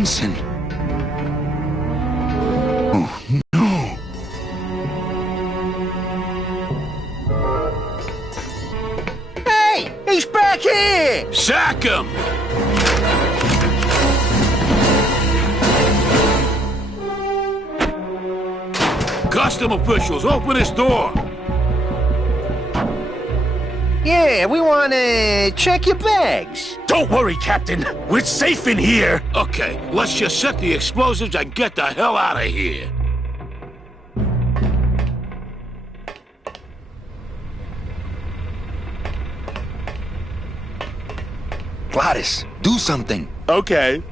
Ensign. Oh, no. Hey! He's back here! Sack him! Custom officials, open this door! Yeah, we want to check your bags. Don't worry, Captain. We're safe in here. Okay, let's just set the explosives and get the hell out of here. Gladys, do something. Okay.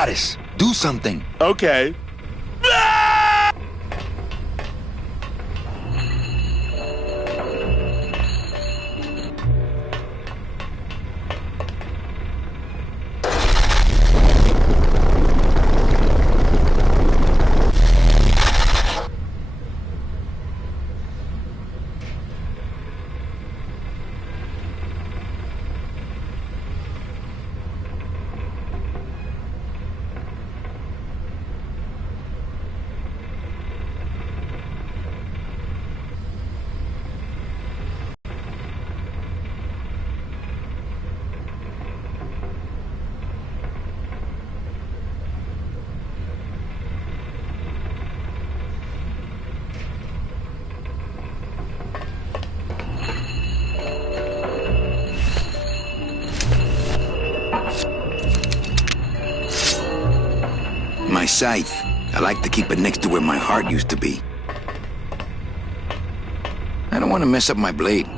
Gladys, do something. Okay. My scythe. I like to keep it next to where my heart used to be. I don't want to mess up my blade.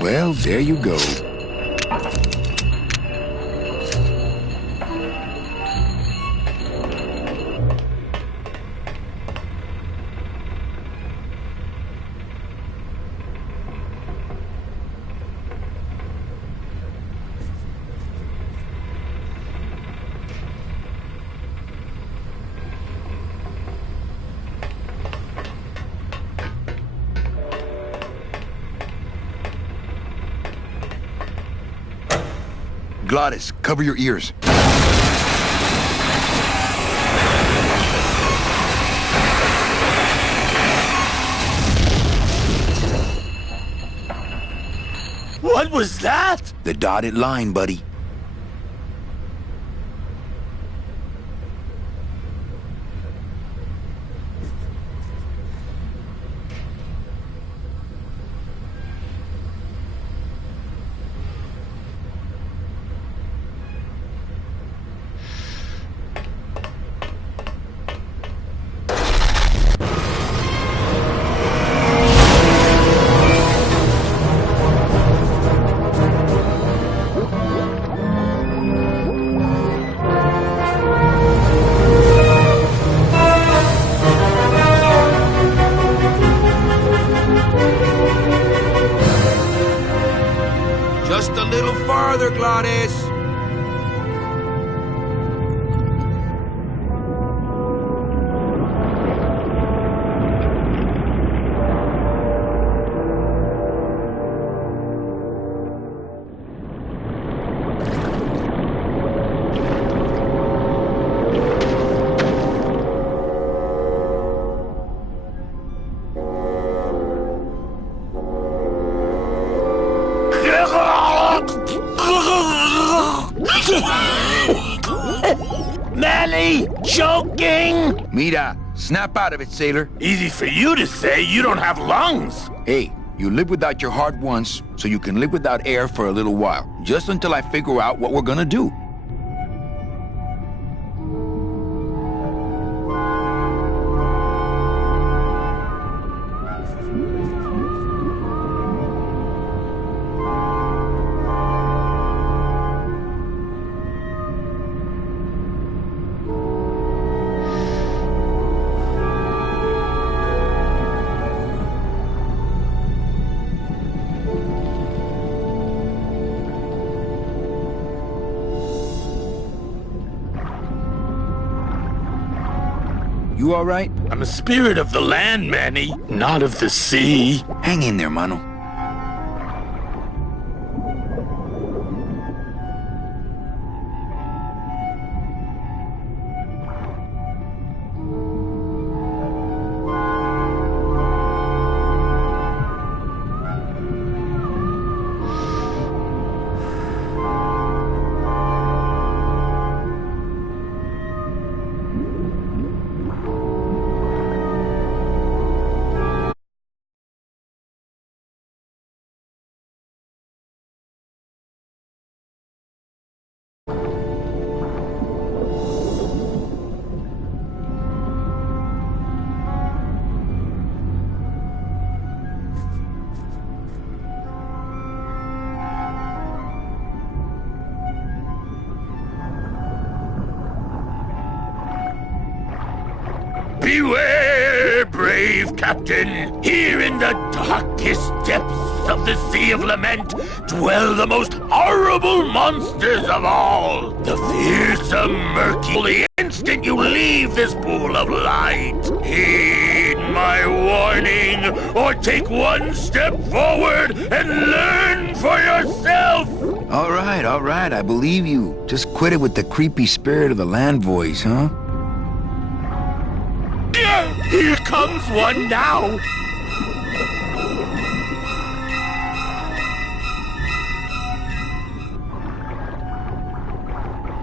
Well, there you go. Glottis, cover your ears. What was that? The dotted line, buddy. Just a little farther, Glottis. Manny, joking? Mira, snap out of it, sailor. Easy for you to say, you don't have lungs. Hey, you live without your heart once, so you can live without air for a little while. Just until I figure out what we're gonna do. You all right? I'm a spirit of the land, Manny, not of the sea. Hang in there, mano. Beware, brave captain! Here in the darkest depths of the Sea of Lament dwell the most horrible monsters of all! The fearsome murky. The instant you leave this pool of light, heed my warning, or take one step forward and learn for yourself! All right, I believe you. Just quit it with the creepy spirit of the land voice, huh? Here comes one now!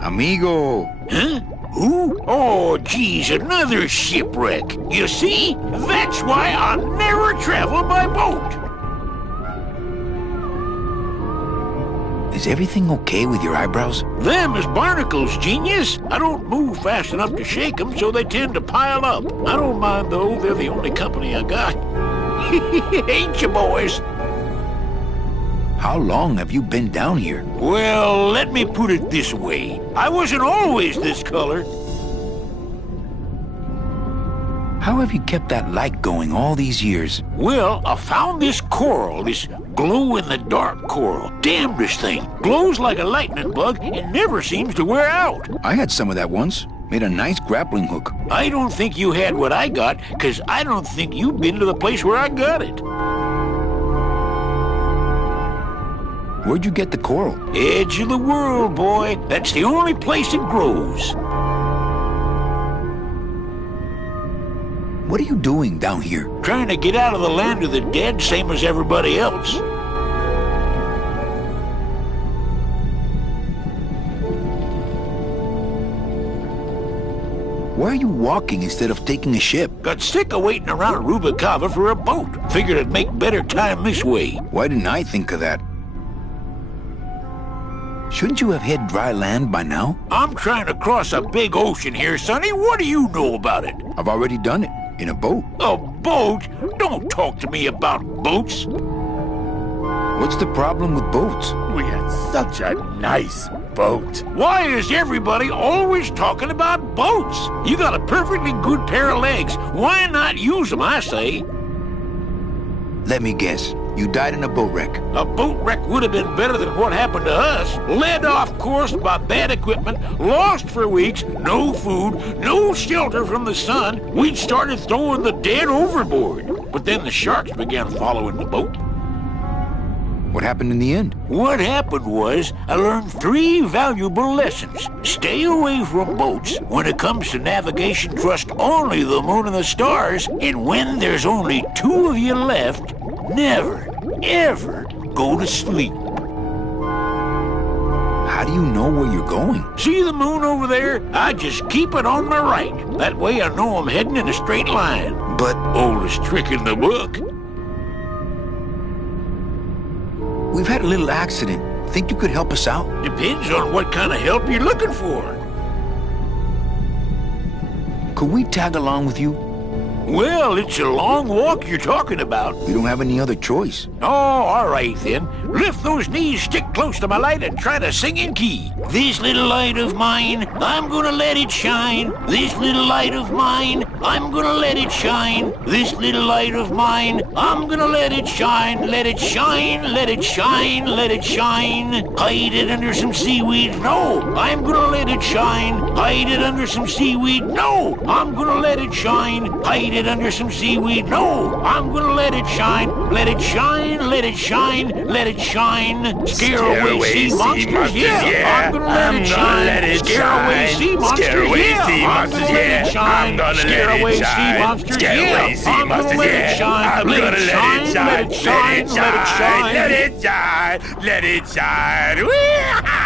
Amigo! Huh? Who? Oh, geez, another shipwreck. You see? That's why I'll never travel by boat. Is everything okay with your eyebrows? Them is barnacles, genius. I don't move fast enough to shake them, so they tend to pile up. I don't mind, though. They're the only company I got. Ain't you, boys? How long have you been down here? Well, let me put it this way. I wasn't always this color. How have you kept that light going all these years? Well, I found this coral, this glow-in-the-dark coral. Damnedest thing. Glows like a lightning bug and never seems to wear out. I had some of that once. Made a nice grappling hook. I don't think you had what I got, because I don't think you've been to the place where I got it. Where'd you get the coral? Edge of the world, boy. That's the only place it grows. What are you doing down here? Trying to get out of the land of the dead, same as everybody else. Why are you walking instead of taking a ship? Got sick of waiting around Rubicava for a boat. Figured I'd make better time this way. Why didn't I think of that? Shouldn't you have hit dry land by now? I'm trying to cross a big ocean here, Sonny. What do you know about it? I've already done it. In a boat. A boat? Don't talk to me about boats. What's the problem with boats? We had such a nice boat. Why is everybody always talking about boats? You got a perfectly good pair of legs. Why not use them, I say? Let me guess. You died in a boat wreck. A boat wreck would have been better than what happened to us. Led off course by bad equipment, lost for weeks, no food, no shelter from the sun. We'd started throwing the dead overboard. But then the sharks began following the boat. What happened in the end? What happened was, I learned 3 valuable lessons. Stay away from boats. When it comes to navigation, trust only the moon and the stars. And when there's only 2 of you left, never, ever go to sleep. How do you know where you're going? See the moon over there? I just keep it on my right. That way I know I'm heading in a straight line. But Oldest trick in the book. we've had a little accident. Think you could help us out? Depends on what kind of help you're looking for. Could we tag along with you? Well, it's a long walk you're talking about. We don't have any other choice. Oh, all right then. Lift those knees, stick close to my light, and try to sing in key. This little light of mine, I'm gonna let it shine. This little light of mine, I'm gonna let it shine. This little light of mine, I'm gonna let it shine. Let it shine, let it shine, let it shine. Hide it under some seaweed. No, I'm gonna let it shine. Hide it under some seaweed. No, I'm gonna let it shine. Hide it under some seaweed. No, I'm gonna let it shine. Let it shine, let it shine, let it shine. Scare away sea monsters. Yeah, I'm gonna let it shine. Scare away sea monsters. Yeah, I'm gonna let it shine. Scare away sea monsters. Yeah, I'm gonna let it shine. Let it shine, let it shine, let it shine. Let it shine, let it shine.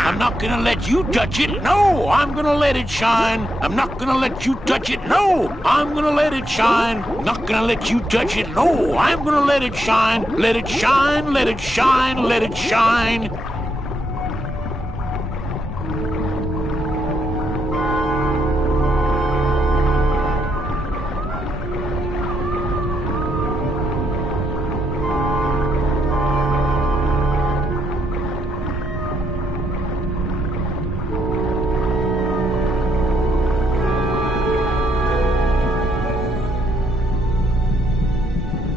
I'm not gonna let you touch it. No, I'm gonna let it shine. I'm not gonna let you touch it. No, I'm gonna let it shine. Not gonna let you touch it. No, I'm gonna let it shine. Let it shine, let it shine, let it shine.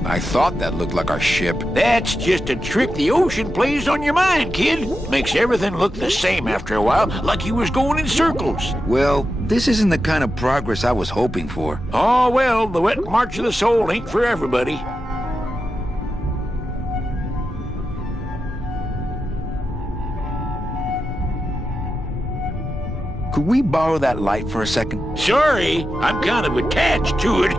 I thought that looked like our ship. That's just a trick the ocean plays on your mind, kid. Makes everything look the same after a while, like you was going in circles. Well, this isn't the kind of progress I was hoping for. Oh, well, the wet march of the soul ain't for everybody. Could we borrow that light for a second? Sorry, I'm kind of attached to it.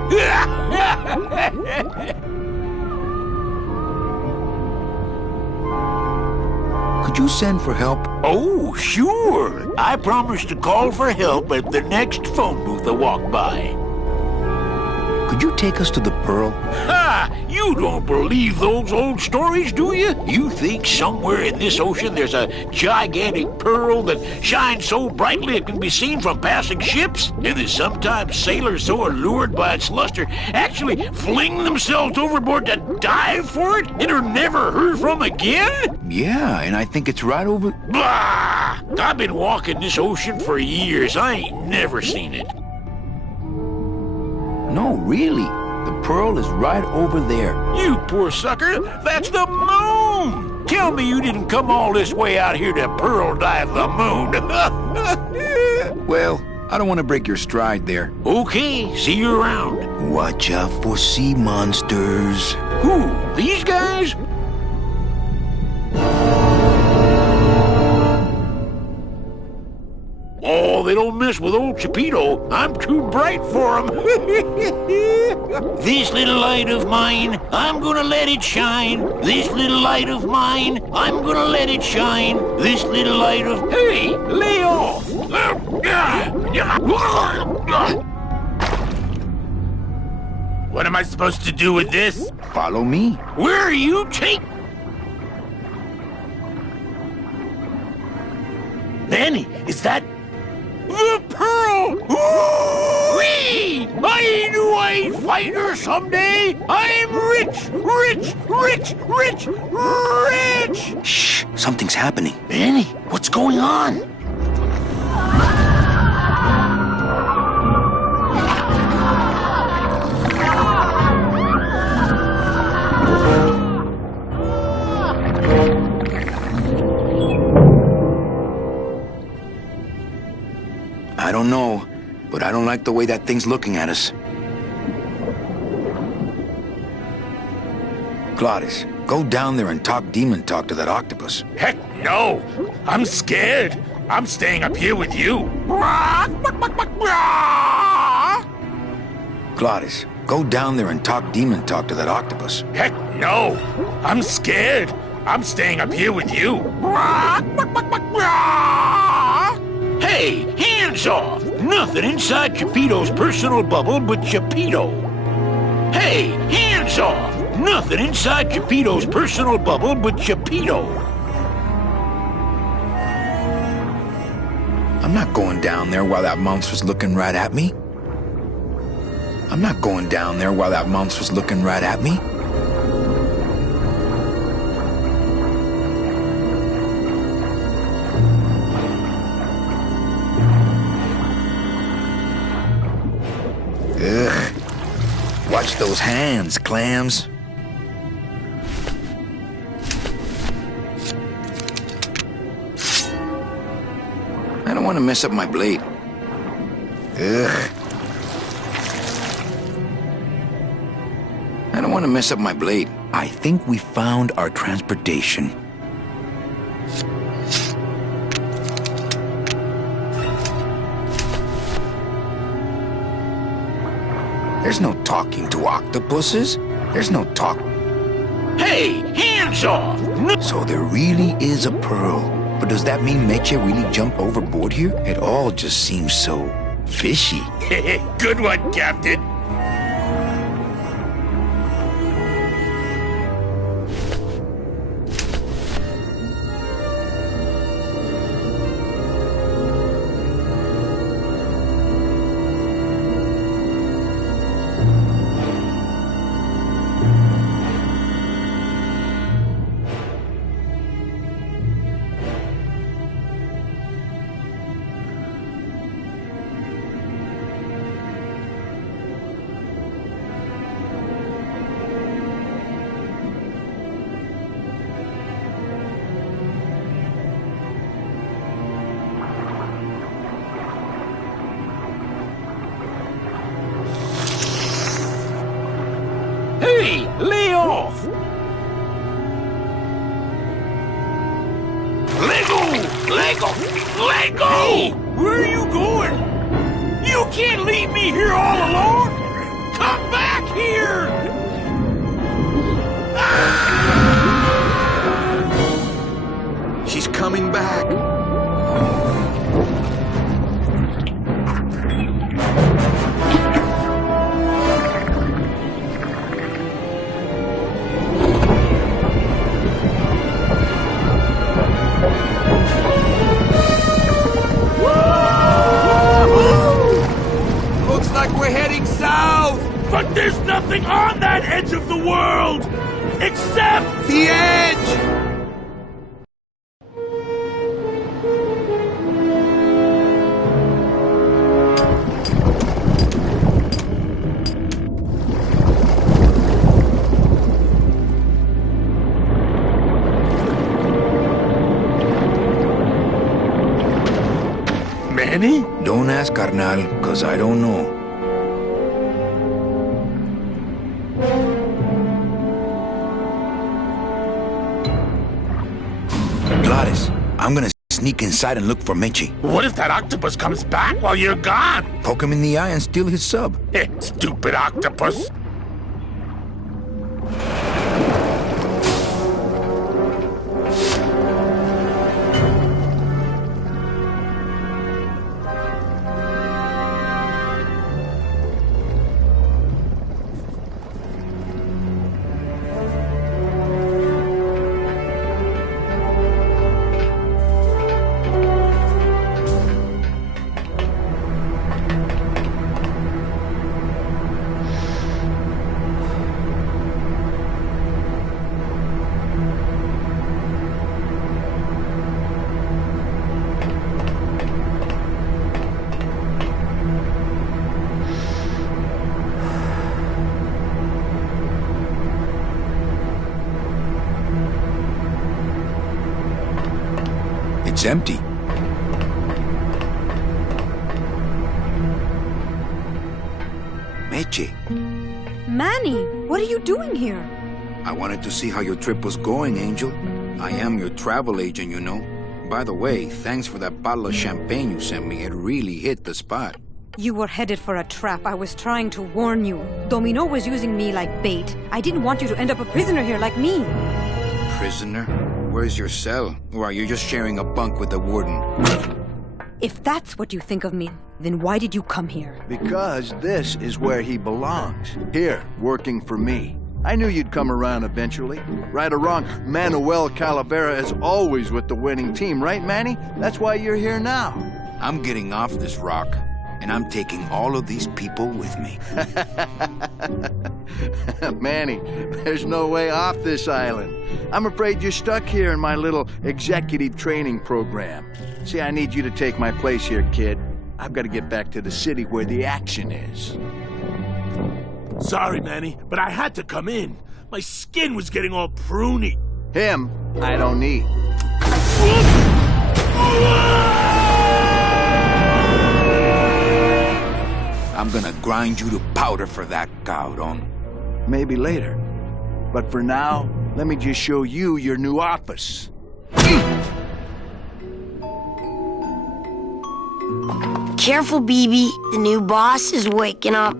Could you send for help? Oh, sure. I promise to call for help at the next phone booth I walk by. Could you take us to the Pearl? Ha! You don't believe those old stories, do you? You think somewhere in this ocean there's a gigantic pearl that shines so brightly it can be seen from passing ships? And that sometimes sailors so allured by its luster actually fling themselves overboard to dive for it and are never heard from again? Yeah, and I think it's right over... Bah! I've been walking this ocean for years. I ain't never seen it. No, really. The Pearl is right over there. You poor sucker! That's the moon! Tell me you didn't come all this way out here to pearl dive the moon. Well, I don't want to break your stride there. Okay, see you around. Watch out for sea monsters. Who? These guys? they don't mess with old Chipito. I'm too bright for 'em. This little light of mine, I'm gonna let it shine. This little light of mine, I'm gonna let it shine. This little light of... Hey, lay off! What am I supposed to do with this? Follow me. Where are you taking... Manny, is that... The pearl! Whee! I knew I'd find her someday! I'm rich! Rich! Rich! Rich! Rich! Shh, something's happening. Manny, what's going on? I don't know, but I don't like the way that thing's looking at us. Claudius, go down there and talk demon talk to that octopus. Heck no! I'm scared. I'm staying up here with you. Claudius, go down there and talk demon talk to that octopus. Heck no! I'm scared. I'm staying up here with you. Hey, hands off! Nothing inside Chipito's personal bubble but Chipito. Hey, hands off! Nothing inside Chipito's personal bubble but Chipito. I'm not going down there while that monster's looking right at me. I'm not going down there while that monster's looking right at me. Ugh. Watch those hands, clams. I don't want to mess up my blade. Ugh. I don't want to mess up my blade. I think we found our transportation. There's no talking to octopuses. There's no talk. Hey, hands off! So there really is a pearl. But does that mean Meche really jumped overboard here? It all just seems so fishy. Good one, Captain. Hey, lay off! Let go! Let go! Let go! Hey, where are you going? You can't leave me here all alone! Come back here! Ah! She's coming back. Looks like we're heading south. But there's nothing on that edge of the world! Except... The edge! Manny? Don't ask, carnal, cause I don't know. Gladys, I'm gonna sneak inside and look for Mitchie. What if that octopus comes back while you're gone? Poke him in the eye and steal his sub. Stupid octopus. It's empty. Mitchie, Manny, what are you doing here? I wanted to see how your trip was going, Angel. I am your travel agent, you know. By the way, thanks for that bottle of champagne you sent me. It really hit the spot. You were headed for a trap. I was trying to warn you. Domino was using me like bait. I didn't want you to end up a prisoner here like me. Prisoner? Where's your cell? Or are you just sharing a bunk with the warden? If that's what you think of me, then why did you come here? Because this is where he belongs. Here, working for me. I knew you'd come around eventually. Right or wrong, Manuel Calavera is always with the winning team, right, Manny? That's why you're here now. I'm getting off this rock, and I'm taking all of these people with me. Manny, there's no way off this island. I'm afraid you're stuck here in my little executive training program. See, I need you to take my place here, kid. I've got to get back to the city where the action is. Sorry, Manny, but I had to come in. My skin was getting all pruny. Him, I don't need. I'm gonna grind you to powder for that, cabrón. Maybe later. But for now, let me just show you your new office. Careful, BB. The new boss is waking up.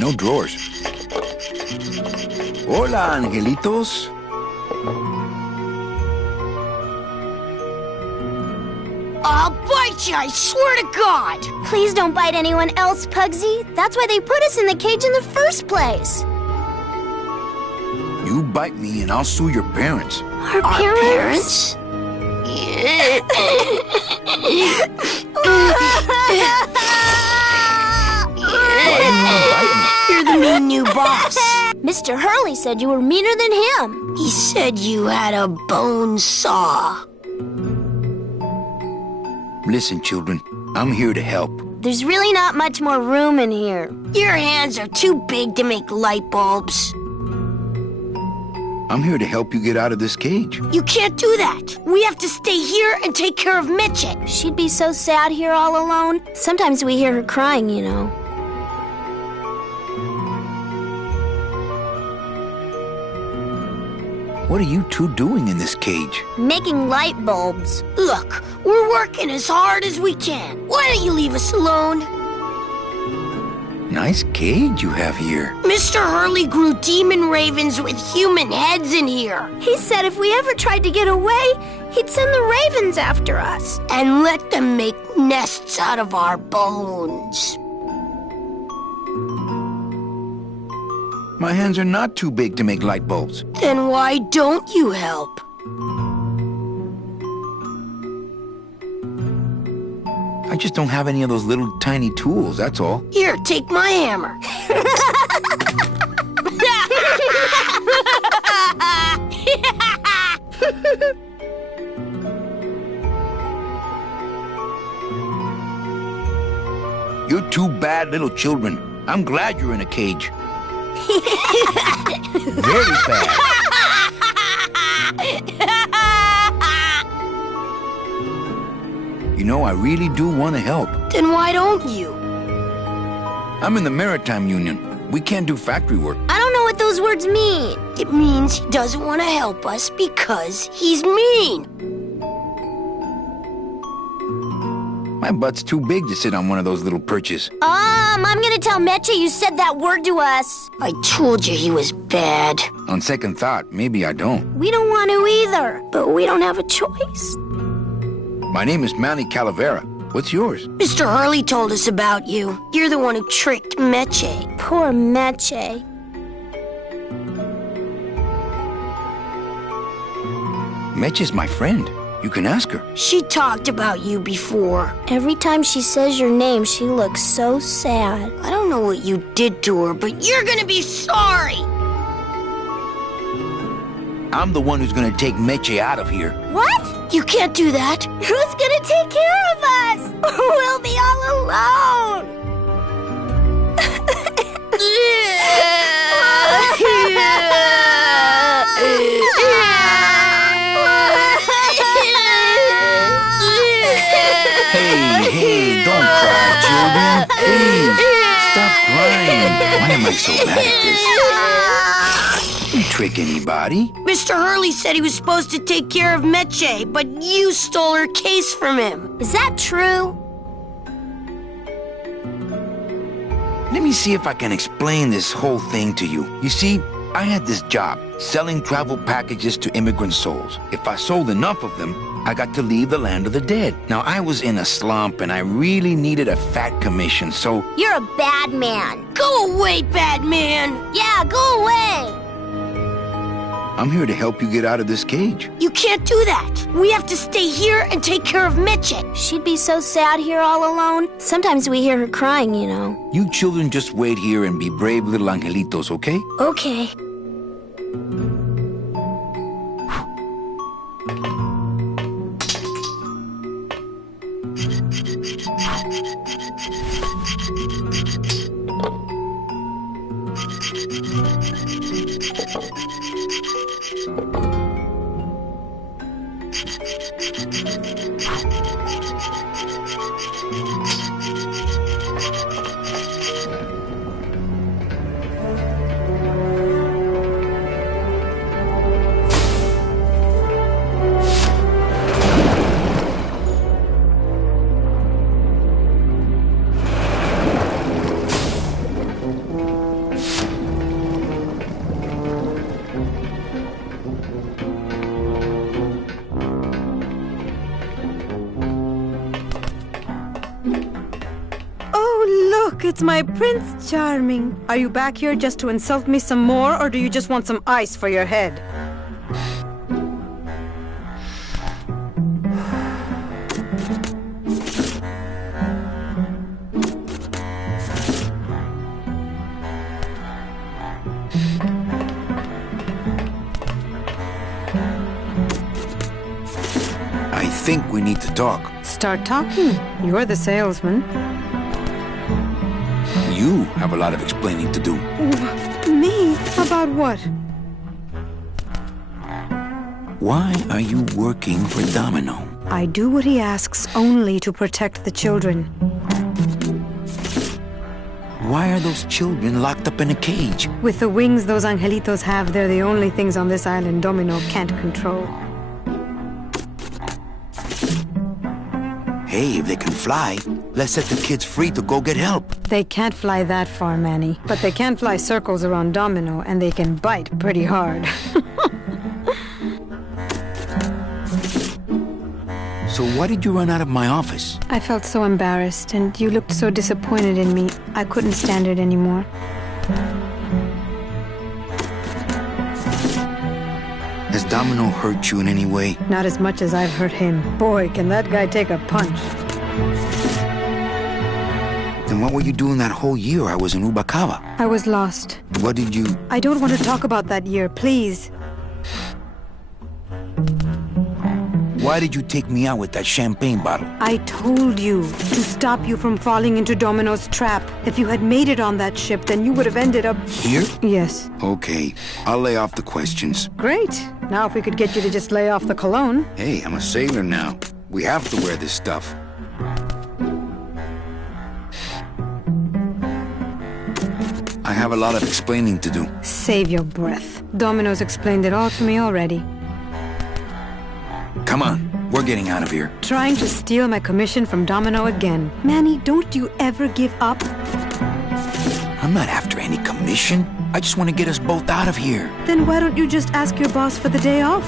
No drawers. Hola, angelitos. I'll bite you, I swear to God! Please don't bite anyone else, Pugsy. That's why they put us in the cage in the first place. You bite me and I'll sue your parents. Our parents? Why do you want to bite me? You're the mean new boss. Mr. Hurley said you were meaner than him. He said you had a bone saw. Listen, children, I'm here to help. There's really not much more room in here. Your hands are too big to make light bulbs. I'm here to help you get out of this cage. You can't do that. We have to stay here and take care of Mitchie. She'd be so sad here all alone. Sometimes we hear her crying, you know. What are you two doing in this cage? Making light bulbs. Look, we're working as hard as we can. Why don't you leave us alone? Nice cage you have here. Mr. Hurley grew demon ravens with human heads in here. He said if we ever tried to get away, he'd send the ravens after us. And let them make nests out of our bones. My hands are not too big to make light bulbs. Then why don't you help? I just don't have any of those little tiny tools, that's all. Here, take my hammer. You're two bad little children. I'm glad you're in a cage. Very bad. You know, I really do want to help. Then why don't you? I'm in the Maritime Union. We can't do factory work. I don't know what those words mean. It means he doesn't want to help us because he's mean. My butt's too big to sit on one of those little perches. I'm gonna tell Meche you said that word to us. I told you he was bad. On second thought, maybe I don't. We don't want to either. But we don't have a choice. My name is Manny Calavera. What's yours? Mr. Hurley told us about you. You're the one who tricked Meche. Poor Meche. Meche's my friend. You can ask her. She talked about you before. Every time she says your name, she looks so sad. I don't know what you did to her, but you're gonna be sorry. I'm the one who's gonna take Meche out of here. What? You can't do that. Who's gonna take care of us? We'll be all alone. Hey, don't cry, children. Please, stop crying. Why am I so bad at this? Didn't trick anybody. Mr. Hurley said he was supposed to take care of Meche, but you stole her case from him. Is that true? Let me see if I can explain this whole thing to you. You see, I had this job, selling travel packages to immigrant souls. If I sold enough of them, I got to leave the land of the dead. Now, I was in a slump, and I really needed a fat commission, so... You're a bad man. Go away, bad man. Yeah, go away. I'm here to help you get out of this cage. You can't do that. We have to stay here and take care of Meche. She'd be so sad here all alone. Sometimes we hear her crying, you know. You children just wait here and be brave little angelitos, okay? Okay. Look, it's my Prince Charming. Are you back here just to insult me some more, or do you just want some ice for your head? I think we need to talk. Start talking. You're the salesman. You have a lot of explaining to do. Me? About what? Why are you working for Domino? I do what he asks only to protect the children. Why are those children locked up in a cage? With the wings those angelitos have, they're the only things on this island Domino can't control. Hey, if they can fly, let's set the kids free to go get help. They can't fly that far, Manny. But they can fly circles around Domino, and they can bite pretty hard. So why did you run out of my office? I felt so embarrassed, and you looked so disappointed in me. I couldn't stand it anymore. Has Domino hurt you in any way? Not as much as I've hurt him. Boy, can that guy take a punch. Then what were you doing that whole year I was in Ubacava? I was lost. What did you... I don't want to talk about that year, please. Why did you take me out with that champagne bottle? I told you to stop you from falling into Domino's trap. If you had made it on that ship, then you would have ended up... Here? Yes. Okay, I'll lay off the questions. Great. Now if we could get you to just lay off the cologne. Hey, I'm a sailor now. We have to wear this stuff. have a lot of explaining to do. Save your breath. Domino's explained it all to me already. Come on, we're getting out of here. Trying to steal my commission from Domino again. Manny, don't you ever give up? I'm not after any commission. I just want to get us both out of here. Then why don't you just ask your boss for the day off?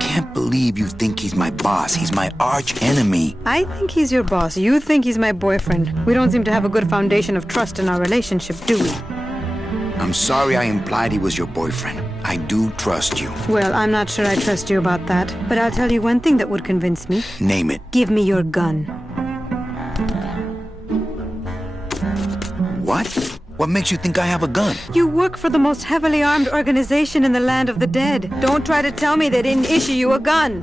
Can't believe you think he's my boss. He's my arch enemy. I think he's your boss. You think he's my boyfriend. We don't seem to have a good foundation of trust in our relationship, do we? I'm sorry I implied he was your boyfriend. I do trust you. Well, I'm not sure I trust you about that. But I'll tell you one thing that would convince me. Name it. Give me your gun. What? What makes you think I have a gun? You work for the most heavily armed organization in the land of the dead. Don't try to tell me they didn't issue you a gun.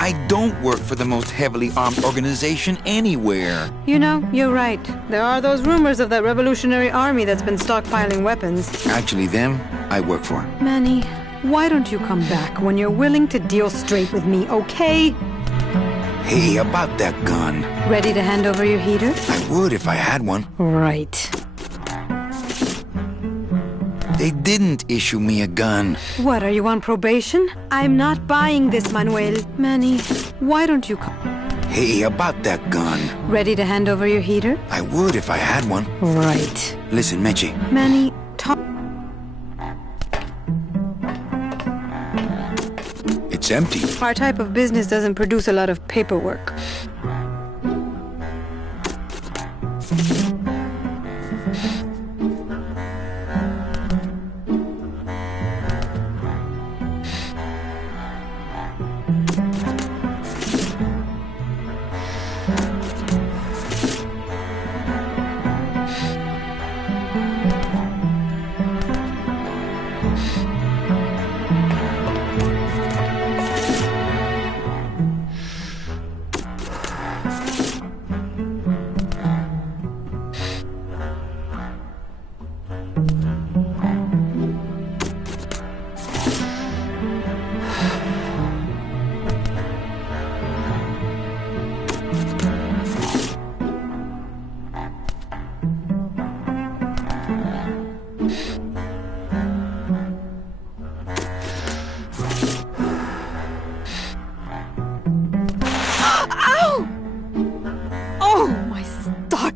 I don't work for the most heavily armed organization anywhere. You know, you're right. There are those rumors of that revolutionary army that's been stockpiling weapons. Actually, them, I work for. Manny, why don't you come back when you're willing to deal straight with me, okay? Hey, about that gun. Ready to hand over your heater? I would if I had one. Right. They didn't issue me a gun. What, are you on probation? I'm not buying this, Manuel. Manny, why don't you come? Hey, about that gun. Ready to hand over your heater? I would if I had one. Right. Listen, Meche. Manny, talk. It's empty. Our type of business doesn't produce a lot of paperwork.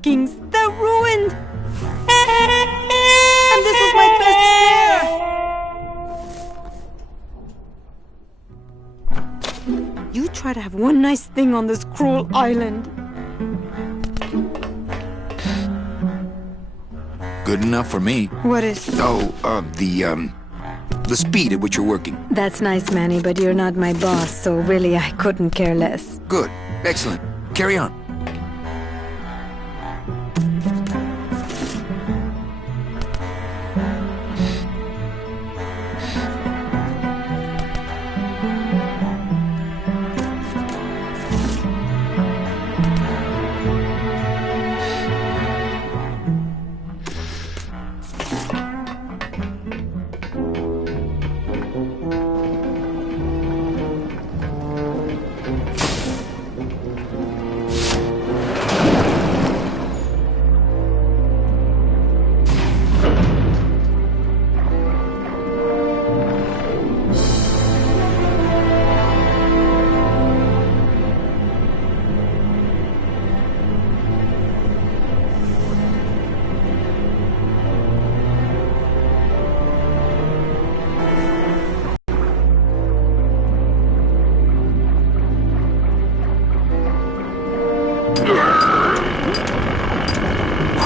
They're ruined! And this was my best pair! You try to have one nice thing on this cruel island. Good enough for me. What is? Oh, the speed at which you're working. That's nice, Manny, but you're not my boss, so really I couldn't care less. Good. Excellent. Carry on.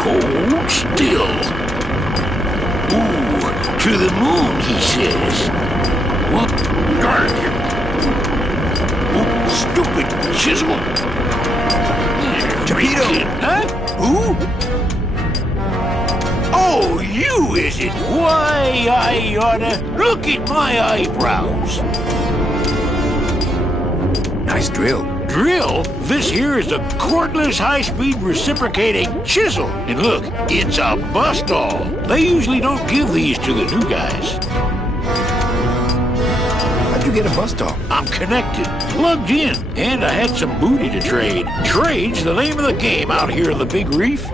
Hold still. Ooh, to the moon, he says. What? Darn him. Oh, stupid chisel. Torpedo! Huh? Who? Oh, you, is it? Why, I oughta look at my eyebrows. Nice drill. Drill? This here is a cordless, high-speed reciprocating chisel. And look, it's a bust-all. They usually don't give these to the new guys. A you get a bus stop? I'm connected, plugged in, and I had some booty to trade. Trade's the name of the game out here in the Big Reef.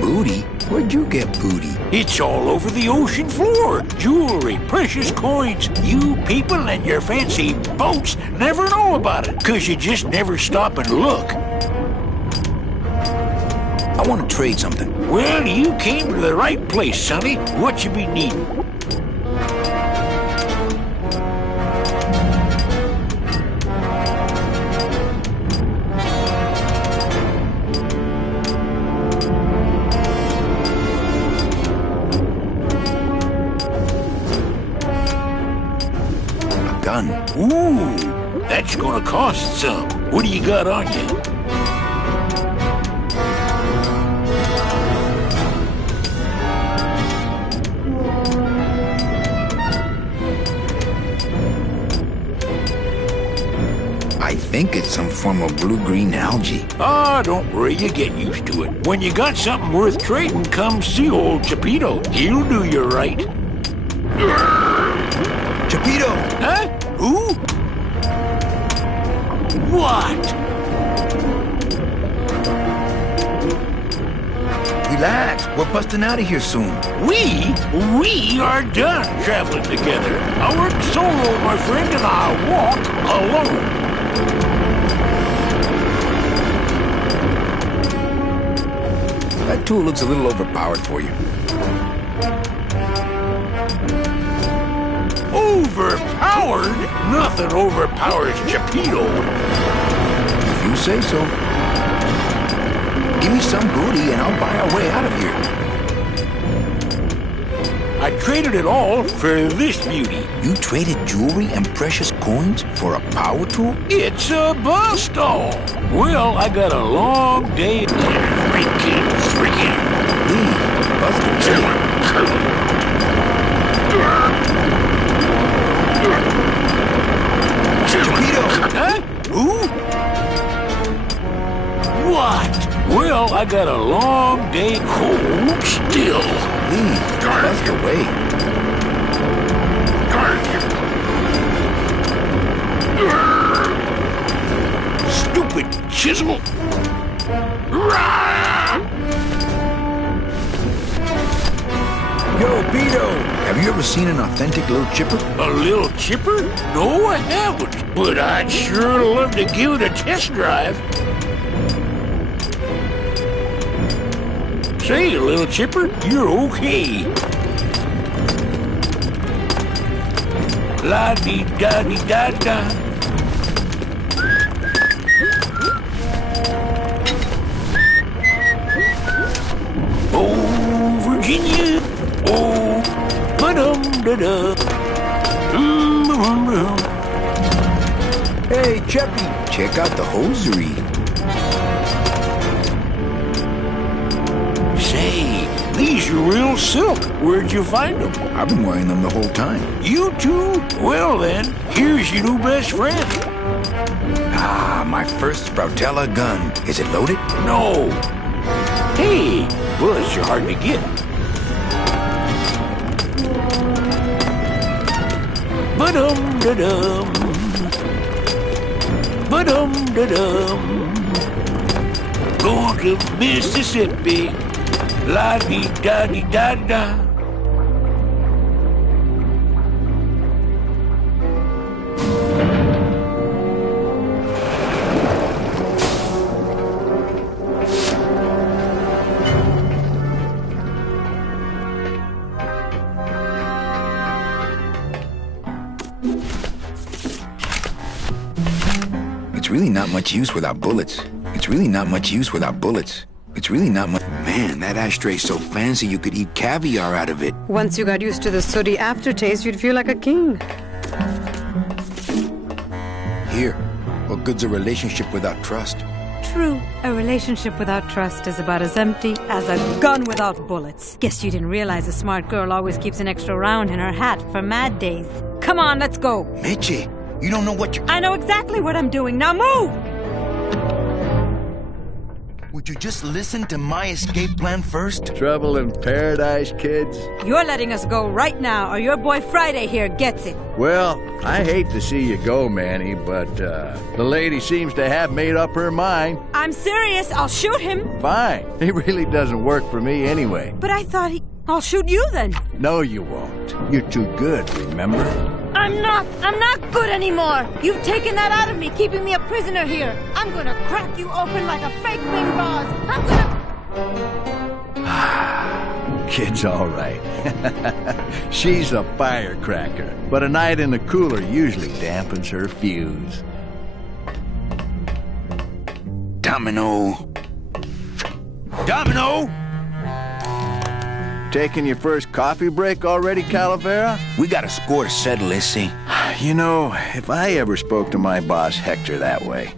Booty? Where'd you get booty? It's all over the ocean floor. Jewelry, precious coins. You people and your fancy boats never know about it, 'cause you just never stop and look. I want to trade something. Well, you came to the right place, sonny. What you be needing? Gun. Ooh, that's gonna cost some. What do you got on you? I think it's some form of blue-green algae. Ah, don't worry, you get used to it. When you got something worth trading, come see old Chapito. He'll do you right. Chapito! Huh? Who? What? Relax, we're busting out of here soon. We are done traveling together. I work solo, my friend, and I walk alone. That tool looks a little overpowered for you. Overpowered? Nothing overpowers Chapito. If you say so. Give me some booty and I'll buy our way out of here. I traded it all for this beauty. You traded jewelry and precious coins for a power tool? It's a bus stall. Well, I got a long day. Freaking. Lee, Buster, Chapito! Huh? Who? What? Well, I got a long day. Hold still. Lee, Buster, wait. Stupid chisel. Yo, Beto! Have you ever seen an authentic little chipper? A little chipper? No, I haven't. But I'd sure love to give it a test drive. Say, little chipper, you're okay. La-dee-da-dee-da-da. Oh, Virginia. Oh, ba-dum-da-da. Hey, Cheppy, check out the hosiery. Say, these are real silk. Where'd you find them? I've been wearing them the whole time. You too? Well then, here's your new best friend. Ah, my first Sproutella gun. Is it loaded? No. Hey, bullets are hard to get. Ba-dum-da-dum. Ba-dum-da-dum. Going to Mississippi. La-dee-da-dee-da-da. It's really not much use without bullets. It's really not much use without bullets. It's really not much. Man, that ashtray's so fancy you could eat caviar out of it. Once you got used to the sooty aftertaste, you'd feel like a king. Here, what good's a relationship without trust? True, a relationship without trust is about as empty as a gun without bullets. Guess you didn't realize a smart girl always keeps an extra round in her hat for mad days. Come on, let's go. Mitchie, you don't know what you're... I know exactly what I'm doing. Now move! Would you just listen to my escape plan first? Trouble in paradise, kids? You're letting us go right now, or your boy Friday here gets it. Well, I hate to see you go, Manny, but the lady seems to have made up her mind. I'm serious. I'll shoot him. Fine. He really doesn't work for me anyway. But I thought I'll shoot you then. No, you won't. You're too good, remember? I'm not good anymore. You've taken that out of me, keeping me a prisoner here. I'm gonna crack you open like a fake wing gauze. I'm gonna... Kid's all right. She's a firecracker, but a night in the cooler usually dampens her fuse. Domino! Domino! Taking your first coffee break already, Calavera? We got a score to settle, Issy. You know, if I ever spoke to my boss Hector that way...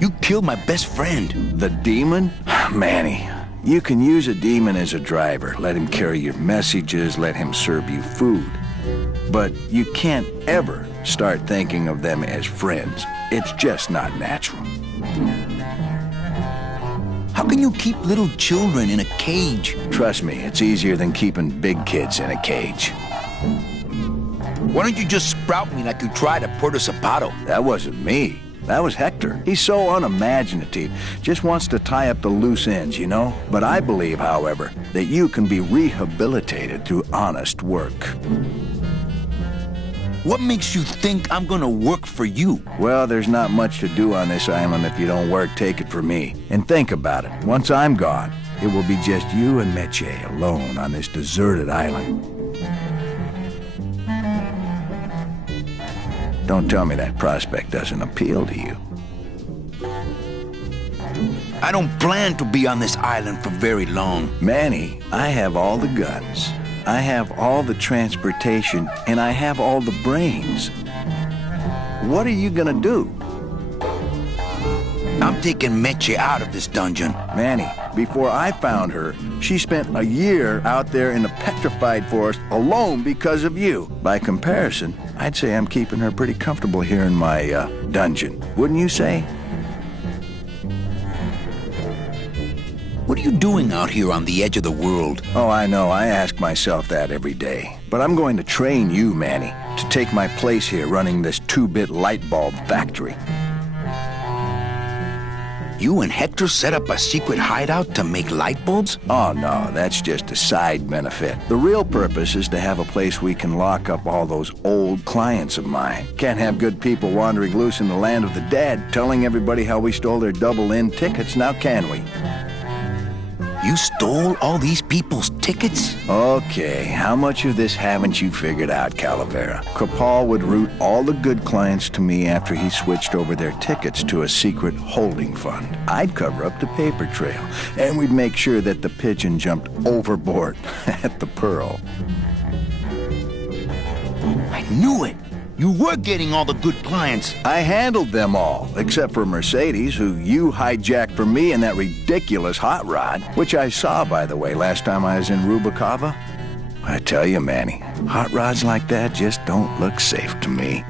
You killed my best friend. The demon? Manny, you can use a demon as a driver. Let him carry your messages, let him serve you food. But you can't ever start thinking of them as friends. It's just not natural. How can you keep little children in a cage? Trust me, it's easier than keeping big kids in a cage. Why don't you just sprout me like you tried at Puerto Zapato? That wasn't me. That was Hector. He's so unimaginative. Just wants to tie up the loose ends, you know? But I believe, however, that you can be rehabilitated through honest work. What makes you think I'm gonna work for you? Well, there's not much to do on this island if you don't work, take it from me. And think about it. Once I'm gone, it will be just you and Meche alone on this deserted island. Don't tell me that prospect doesn't appeal to you. I don't plan to be on this island for very long. Manny, I have all the guns. I have all the transportation, and I have all the brains. What are you gonna do? I'm taking Meche out of this dungeon. Manny, before I found her, she spent a year out there in the petrified forest alone because of you. By comparison, I'd say I'm keeping her pretty comfortable here in my dungeon. Wouldn't you say? What are you doing out here on the edge of the world? Oh, I know. I ask myself that every day. But I'm going to train you, Manny, to take my place here running this 2-bit light bulb factory. You and Hector set up a secret hideout to make light bulbs? Oh, no, that's just a side benefit. The real purpose is to have a place we can lock up all those old clients of mine. Can't have good people wandering loose in the land of the dead, telling everybody how we stole their double-in tickets, now can we? You stole all these people's tickets? Okay, how much of this haven't you figured out, Calavera? Capal would route all the good clients to me after he switched over their tickets to a secret holding fund. I'd cover up the paper trail, and we'd make sure that the pigeon jumped overboard at the Pearl. I knew it! You were getting all the good clients. I handled them all, except for Mercedes, who you hijacked from me in that ridiculous hot rod, which I saw, by the way, last time I was in Rubacava. I tell you, Manny, hot rods like that just don't look safe to me.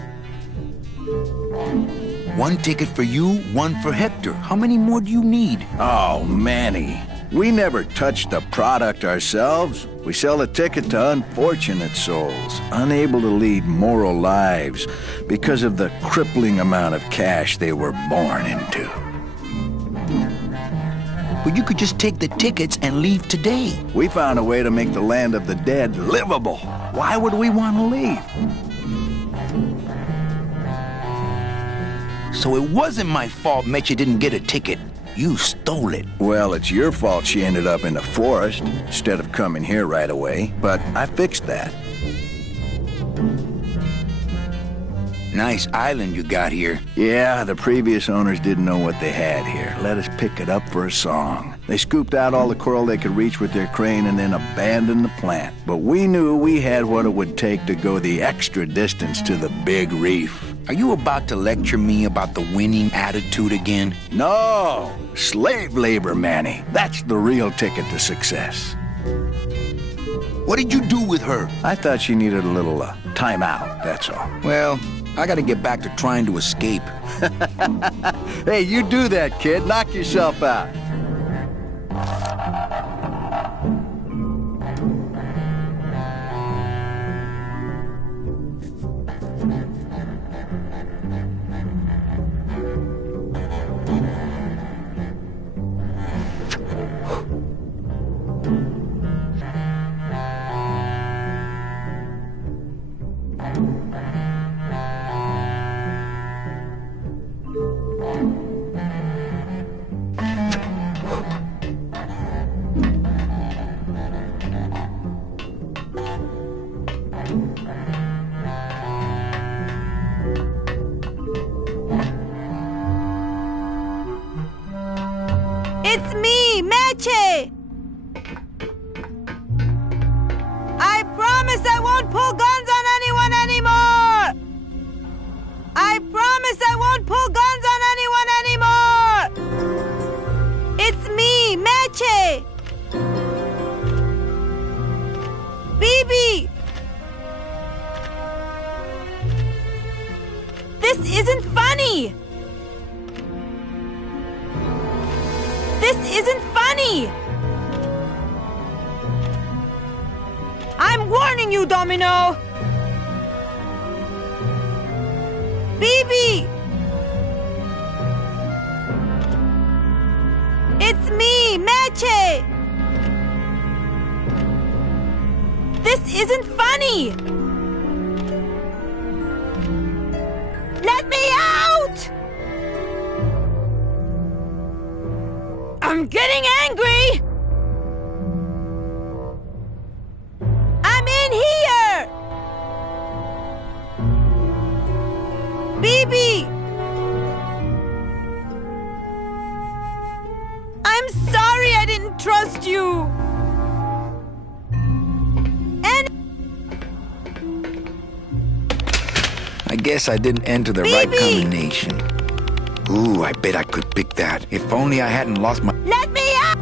One ticket for you, one for Hector. How many more do you need? Oh, Manny, we never touch the product ourselves. We sell a ticket to unfortunate souls, unable to lead moral lives because of the crippling amount of cash they were born into. But you could just take the tickets and leave today. We found a way to make the land of the dead livable. Why would we want to leave? So it wasn't my fault Meche didn't get a ticket. You stole it. Well, it's your fault she ended up in the forest instead of coming here right away, but I fixed that. Nice island you got here. Yeah, the previous owners didn't know what they had here. Let us pick it up for a song. They scooped out all the coral they could reach with their crane and then abandoned the plant. But we knew we had what it would take to go the extra distance to the big reef. Are you about to lecture me about the winning attitude again? No! Slave labor, Manny. That's the real ticket to success. What did you do with her? I thought she needed a little time out, that's all. Well, I gotta get back to trying to escape. Hey, you do that, kid. Knock yourself out. It's me, Meche! I promise I won't pull guns on anyone anymore! I promise I won't pull guns on anyone anymore! It's me, Meche! Bibi! This isn't funny! This isn't funny! I'm warning you, Domino! Bibi! It's me, Meche! This isn't funny! Let me out! I'm getting angry! I'm in here! Bibi! I'm sorry I didn't trust you! I guess I didn't enter the right combination. Ooh, I bet I could pick that. If only I hadn't lost my... Let me out!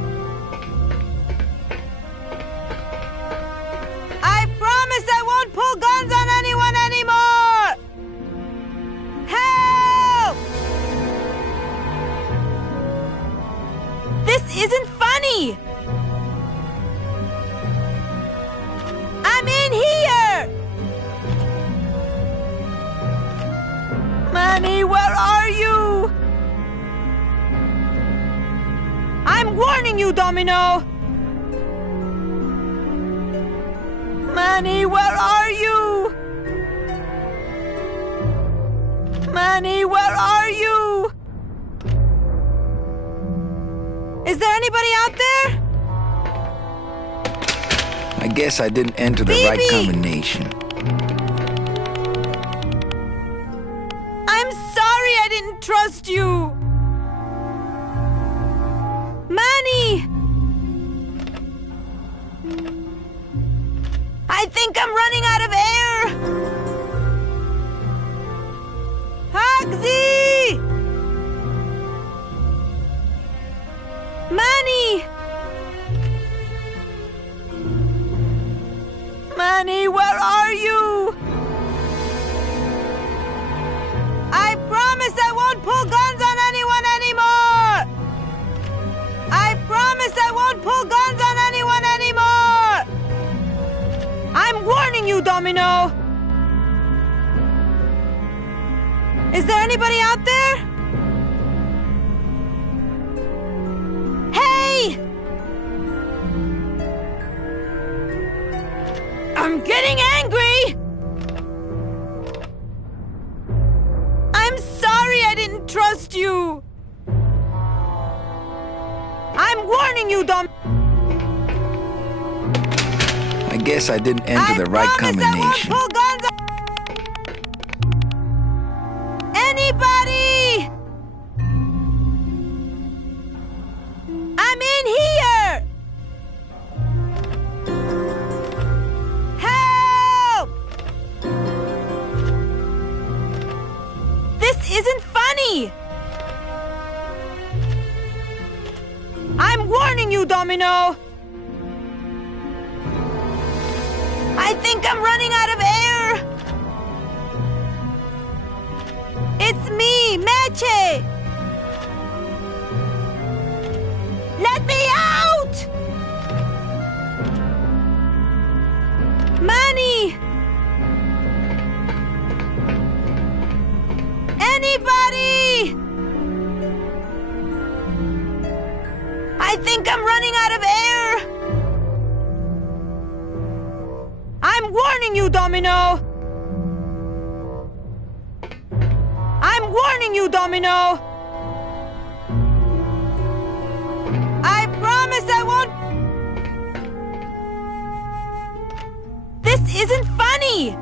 I promise I won't pull guns on anyone anymore! Help! This isn't funny! I'm in here! Manny, where are you? I'm warning you, Domino! Manny, where are you? Manny, where are you? Is there anybody out there? I guess I didn't enter the right combination. I'm sorry I didn't trust you! Manny! I think I'm running out of air! Hugsy! Manny! Manny, where are you? I promise I won't pull guns on anyone anymore! I promise I won't pull guns on anyone anymore! I'm warning you, Domino! Is there anybody out there? Hey! I'm getting angry! I'm sorry I didn't trust you! I'm warning you, Dom... I guess I didn't enter the right combination. I won't pull guns on... Anybody! I'm in here! Help! This isn't funny! I'm warning you, Domino! I think I'm running out of air! Meche! Let me out! Manny! Anybody! I think I'm running out of air! I'm warning you, Domino! I'm warning you, Domino! I promise I won't... This isn't funny!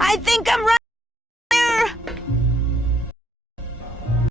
I think I'm running